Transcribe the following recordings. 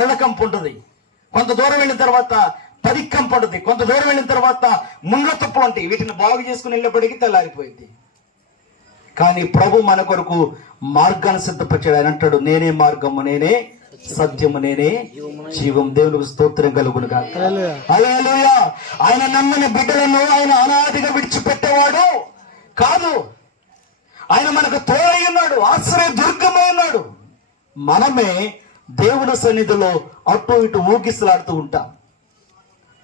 కంపు ఉంటుంది, కొంత దూరం వెళ్ళిన తర్వాత పరికంపు ఉంటుంది, కొంత దూరం వెళ్ళిన తర్వాత ముంగ తుప్పలు ఉంటాయి. వీటిని బాగు చేసుకుని వెళ్ళేప్పటికీ తెల్లారిపోయింది. కానీ ప్రభు మన కొరకు మార్గాన్ని సిద్ధపరిచాడు. ఆయన అంటాడు, నేనే మార్గము, నేనే సత్యము, నేనే జీవం. దేవునికి స్తోత్రం కలుగునుగా. హల్లెలూయా. ఆయన నమ్మని బిడ్డలను ఆయన అనాదిగా విడిచిపెట్టేవాడు కాదు. ఆయన మనకు తోడై ఉన్నాడు, ఆశ్రయ దుర్గమై ఉన్నాడు. మనమే దేవుని సన్నిధిలో అటు ఇటు ఊగిసలాడుతూ ఉంటాం.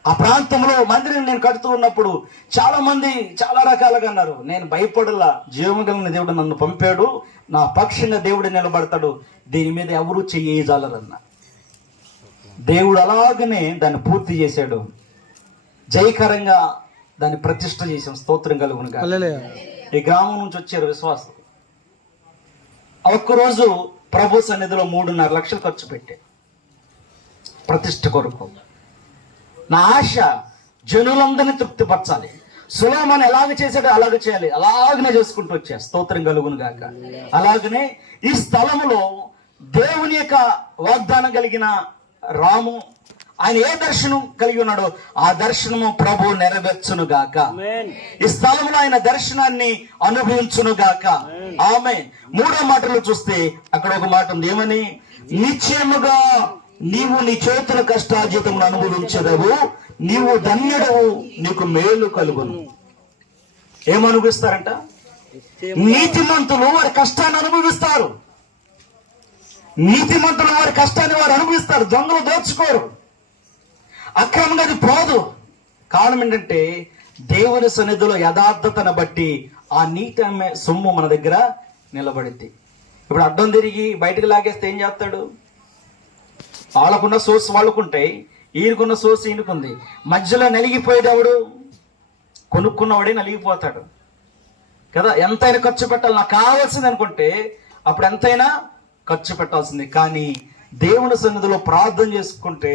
ఆ ప్రాంతంలో మందిరం నేను కడుతూ ఉన్నప్పుడు చాలా మంది చాలా రకాలుగా అన్నారు. నేను భయపడలా, జీవగలిగిన దేవుడు నన్ను పంపాడు, నా పక్షంగా దేవుడు నిలబడతాడు, దీని మీద ఎవరు చెయ్యజాలరన్న. దేవుడు అలాగనే దాన్ని పూర్తి చేశాడు. జయకరంగా దాన్ని ప్రతిష్ట చేసాం. స్తోత్రం కలుగునుగా. ఈ గ్రామం నుంచి వచ్చారు విశ్వాసం. ఒక్కరోజు ప్రభు సన్నిధిలో 3.5 లక్షలు ఖర్చు పెట్టే ప్రతిష్ట కొరకు. నా ఆశ జనులందరినీ తృప్తిపరచాలి. సొలొమోను ఎలాగ చేశాడో అలాగ చేయాలి, అలాగనే చేసుకుంటూ వచ్చా. స్తోత్రం కలుగును గాక. అలాగనే ఈ స్థలములో దేవుని యొక్క వాగ్దానం కలిగిన రాము, ఆయన ఏ దర్శనం కలిగి ఉన్నాడో ఆ దర్శనము ప్రభు నెరవేర్చును గాక. ఈ స్థలంలో ఆయన దర్శనాన్ని అనుభవించును గాక. ఆమేన్. 3వ మాటలో చూస్తే అక్కడ ఒక మాట ఉంది. ఏమని? నిశ్చయముగా నీవు నీ చేతుల కష్టార్జితమును అనుభవించదవు, నీవు ధన్యుడవు, నీకు మేలు కలుగును. ఏమనుభవిస్తారంట? నీతిమంతులు వారి కష్టాన్ని అనుభవిస్తారు. నీతిమంతులు వారి కష్టాన్ని వారు అనుభవిస్తారు. దొంగలు దోచుకోరు, అక్రమంగా అది పోదు. కారణం ఏంటంటే దేవుని సన్నిధిలో యథార్థతను బట్టి ఆ నీతి అమ్మే సొమ్ము మన దగ్గర నిలబడింది. ఇప్పుడు అడ్డం తిరిగి బయటకు లాగేస్తే ఏం చేస్తాడు? వాళ్ళకున్న సోర్స్ వాళ్ళకుంటాయి, ఈయనకున్న సోర్స్ ఈయనకుంది. మధ్యలో నలిగిపోయేది ఎవడు? కొనుక్కున్నవాడే నలిగిపోతాడు కదా. ఎంతైనా ఖర్చు పెట్టాలి, నాకు కావాల్సింది అనుకుంటే అప్పుడు ఎంతైనా ఖర్చు పెట్టాల్సింది. కానీ దేవుని సన్నిధిలో ప్రార్థన చేసుకుంటే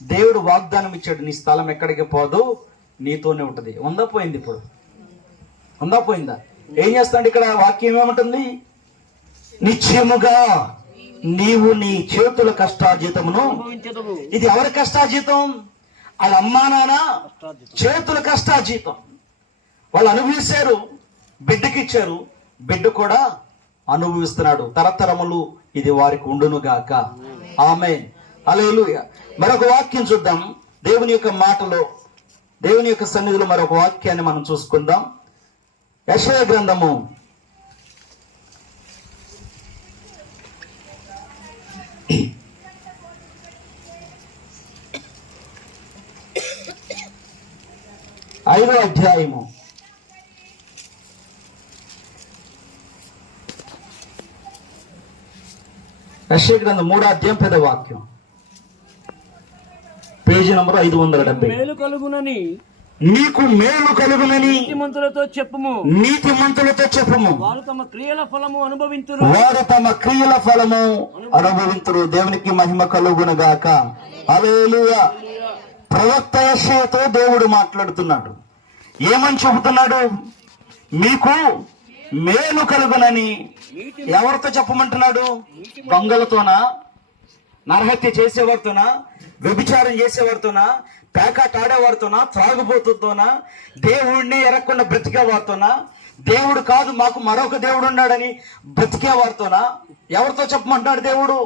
దేవుడు వాగ్దానం ఇచ్చాడు, నీ స్థలం ఎక్కడికి పోదు, నీతోనే ఉంటుంది. ఉందా పోయింది? ఇప్పుడు ఉందా పోయిందా? ఏం చేస్తాడు ఇక్కడ? వాక్యం ఏమంటుంది? నిశ్చయముగా నీవు నీ చేతుల కష్టార్జితమును. ఇది ఎవరి కష్టార్జితం? వాళ్ళ అమ్మా నాన్న చేతుల కష్టార్జితం. వాళ్ళు అనుభవించారు, బిడ్డకి ఇచ్చారు, బిడ్డ కూడా అనుభవిస్తున్నాడు. తరతరములు ఇది వారికి ఉండును గాక. ఆమేన్. హల్లెలూయా. మరొక వాక్యం చూద్దాం. దేవుని యొక్క మాటలో, దేవుని యొక్క సన్నిధిలో మరొక వాక్యాన్ని మనం చూసుకుందాం. యెషయా గ్రంథము 5వ అధ్యాయము 3వ అధ్యాయం 10వ వాక్యం, పేజీ నంబర్ 570. మేలు కలుగునని నీకు మేలు కలుగునని నీతిమంతులతో చెప్పుము, నీతిమంతులతో చెప్పుము, వారు తమ క్రియల ఫలము అనుభవింతురు, వారు తమ క్రియల ఫలము అనుభవింతురు. దేవునికి మహిమ కలుగును గాక. హల్లెలూయా. ప్రవక్త యెషయాతో దేవుడు మాట్లాడుతున్నాడు. ఏమని చెబుతున్నాడు? మీకు మేలు కలుగునని. ఎవరితో చెప్పమంటున్నాడు? దొంగలతోనా? నరహత్య చేసేవారితోనా? వ్యభిచారం చేసేవారితోనా? పేకాట ఆడేవారితోనా? త్రాగుబోతుతోనా? దేవుడిని ఎరగకుండా బ్రతికేవారితోనా? దేవుడు కాదు, మాకు మరొక దేవుడు ఉన్నాడని బ్రతికేవారితోనా? ఎవరితో చెప్పమంటున్నాడు దేవుడు?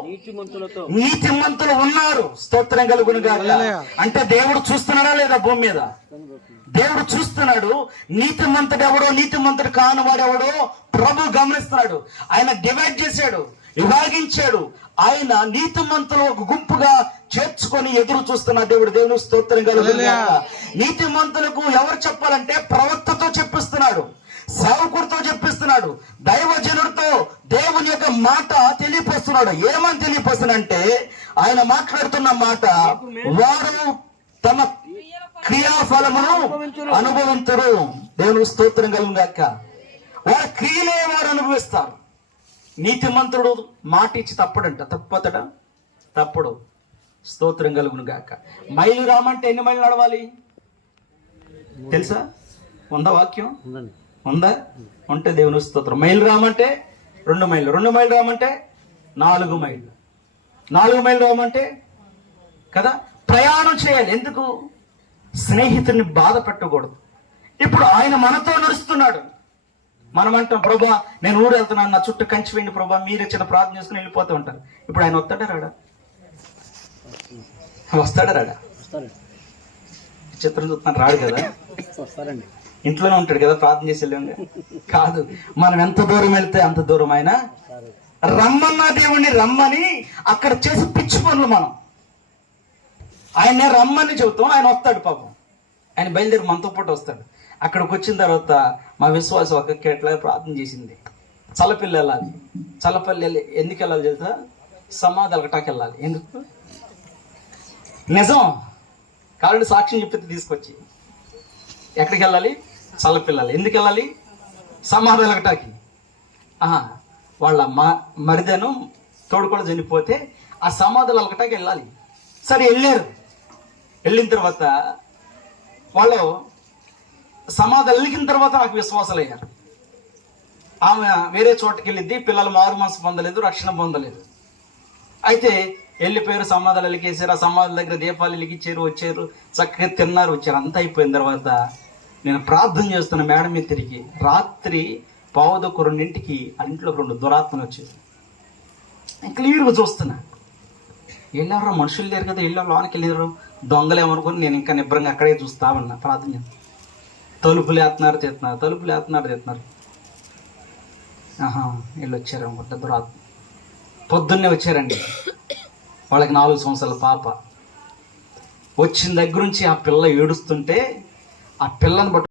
నీతిమంతులు ఉన్నారు. స్తోత్రం కలుగును గాక. అంటే దేవుడు చూస్తున్నాడా లేదా భూమి మీద? దేవుడు చూస్తున్నాడు. నీతిమంతుడు ఎవడో, నీతిమంతుడు కాని వాడెవడో ప్రభు గమనిస్తున్నాడు. ఆయన డివైడ్ చేశాడు, విభాగించాడు. ఆయన నీతిమంతులు ఒక గుంపుగా చేర్చుకొని ఎదురు చూస్తున్న దేవుడు. దేవుని స్తోత్రం కలుగును గాక. నీతిమంతులకు ఎవరు చెప్పాలంటే ప్రవక్తతో చెప్పిస్తున్నాడు, సేవకుడితో చెప్పిస్తున్నాడు, దైవజనుడితో దేవుని యొక్క మాట తెలియపరుస్తున్నాడు. ఏమని తెలియపరుస్తున్నాడంటే ఆయన మాట్లాడుతున్న మాట, వారు తమ క్రియాఫలమును అనుభవించరు. దేవుని స్తోత్రం కలుగును గాక. వారి క్రియలే వారు అనుభవిస్తారు. నీతిమంతుడు మాట ఇచ్చి తప్పడంట. తప్పతడా? తప్పుడు. స్తోత్రం కలుగును గాక. మైలు రామంటే ఎన్ని మైలు నడవాలి తెలుసా? ఉందా వాక్యం? ఉందా? ఉంటే దేవుని స్తోత్రం. మైలు రామంటే 2 మైళ్ళు, 2 మైళ్ళు రామంటే 4 మైళ్ళు, 4 మైళ్ళు రామంటే కదా, ప్రయాణం చేయాలి. ఎందుకు? స్నేహితుడిని బాధ పెట్టకూడదు. ఇప్పుడు ఆయన మనతో నడుస్తున్నాడు. మనం అంటాం, ప్రభా నేను ఊరు వెళ్తున్నాను, నా చుట్టూ కంచి వెండి ప్రభా, మీరే చిన్న ప్రార్థన చేసుకుని వెళ్ళిపోతూ ఉంటారు. ఇప్పుడు ఆయన వస్తాడా రాడా? వస్తాడా రాడా? చిత్రం చూస్తున్నాను, రాడు కదా. వస్తారండి. ఇంట్లోనే ఉంటాడు కదా, ప్రార్థన చేసి వెళ్ళండి. కాదు, మనం ఎంత దూరం వెళ్తే అంత దూరం ఆయన రమ్మన్నా దేవుణ్ణి రమ్మని అక్కడ చేసి పిచ్చి పనులు మనం ఆయన రమ్మని చెబుతాం, ఆయన వస్తాడు. పాపం ఆయన బయలుదేరి మనతో పాటు వస్తాడు. అక్కడికి వచ్చిన తర్వాత మా విశ్వాసం ఒక్క ఎట్లా ప్రార్థన చేసింది, చల్లపల్లి వెళ్ళాలి. చల్లపల్లి వెళ్ళి ఎందుకు వెళ్ళాలి తెలుసా? సమాధి అలగటానికి వెళ్ళాలి. ఎందుకు? నిజం కాబట్టి సాక్ష్యం చెప్పి తీసుకొచ్చి ఎక్కడికి వెళ్ళాలి? చల్లపిల్లాలి. ఎందుకు వెళ్ళాలి? సమాధి అలగటానికి. వాళ్ళ మరిదను తోడుకోడు చనిపోతే ఆ సమాధులు అలగటానికి వెళ్ళాలి. సరే వెళ్ళారు. వెళ్ళిన తర్వాత వాళ్ళు సమాధి అలిగిన తర్వాత నాకు విశ్వాసాలు అయ్యారు. ఆమె వేరే చోటకి వెళ్ళింది, పిల్లలు మారు మనసు పొందలేదు, రక్షణ పొందలేదు. అయితే వెళ్ళిపోయారు, సమాధులు వెలిగేసారు. ఆ సమాధుల దగ్గర దీపాలు వెలిగించారు, వచ్చారు, చక్కగా తిన్నారు, వచ్చారు. అంతా అయిపోయిన తర్వాత నేను ప్రార్థన చేస్తున్న మేడ మీద తిరిగి రాత్రి 1:15 ఆ ఇంట్లోకి 2 దురాత్మలు వచ్చారు. నేను క్లియర్గా చూస్తున్నా, వెళ్ళారు మనుషులు లేరు కదా, వెళ్ళారు లోనికి వెళ్ళారు, దొంగలేమనుకుని నేను ఇంకా నిబ్బరంగా అక్కడే చూస్తా ఉన్నా. ప్రార్థన తలుపులు వేస్తున్నారు, తీస్తున్నారు, తలుపులు వేస్తున్నారు, తీస్తున్నారు. వీళ్ళు వచ్చారు అనుకుంటా దురాత్మ. పొద్దున్నే వచ్చారండి. వాళ్ళకి 4 సంవత్సరాల పాప. వచ్చిన దగ్గర నుంచి ఆ పిల్ల ఏడుస్తుంటే ఆ పిల్లని బట్టి